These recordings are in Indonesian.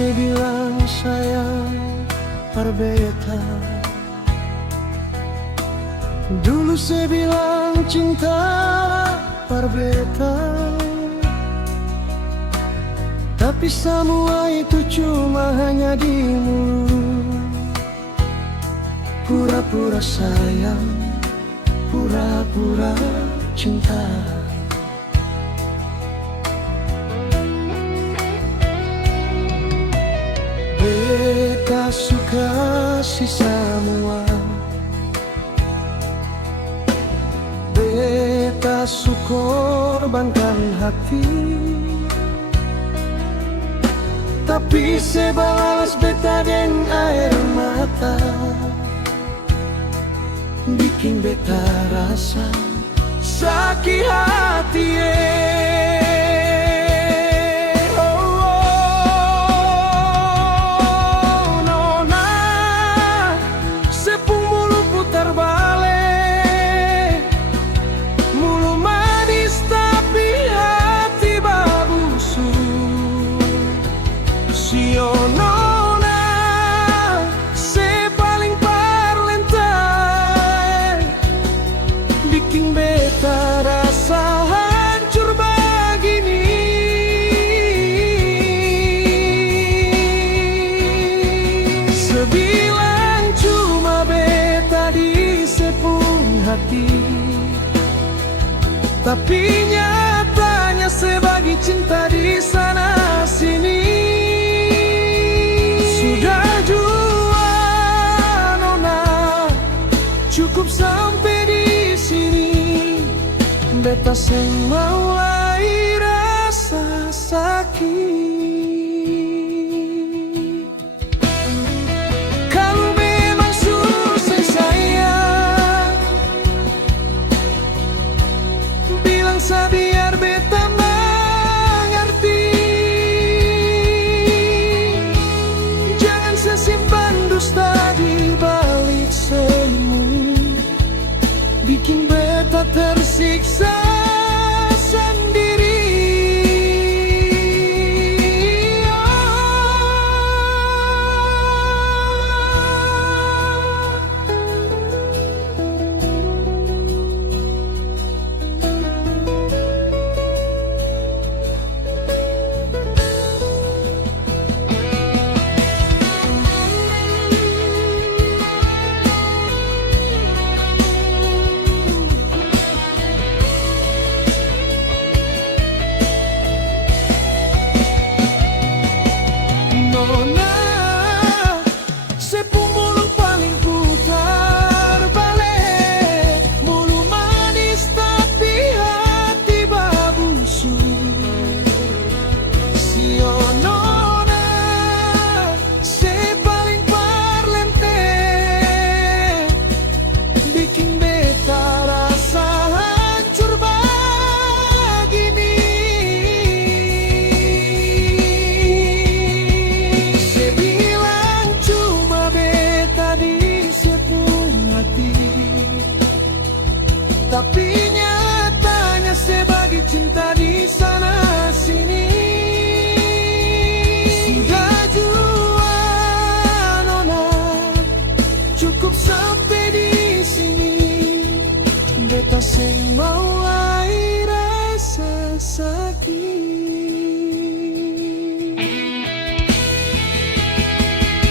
saya bilang sayang berbeda. Dulu saya bilang cinta berbeda, tapi semua itu cuma hanya di mulut. Pura-pura sayang, pura-pura cinta. Beta suka si semua, beta su korbankan hati, tapi saya balas beta dengan air mata, bikin beta rasa sakit hati. Bikin beta rasa hancur begini. Sebilang cuma beta di sepung hati, tapi nyatanya sebagi cinta di sana sini. Sudah jua nona, cukup sampai beta seng mulai rasa sakit. Kalau memang susah sayang, bilang biar beta mengerti. Jangan sesimpan dusta di balik senyum, bikin beta tersiksa sendiri. Tapi nyatanya sebagi cinta di sana sini. Sudah jua nona, cukup sampai di sini. Beta seng mulai rasa sakit.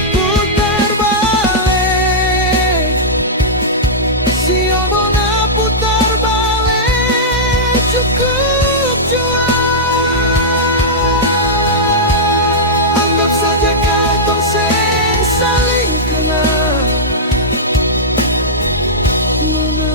Putar balik, si omongan putar balik, cukup jua. Anggap saja katong seng saling kenal, nona.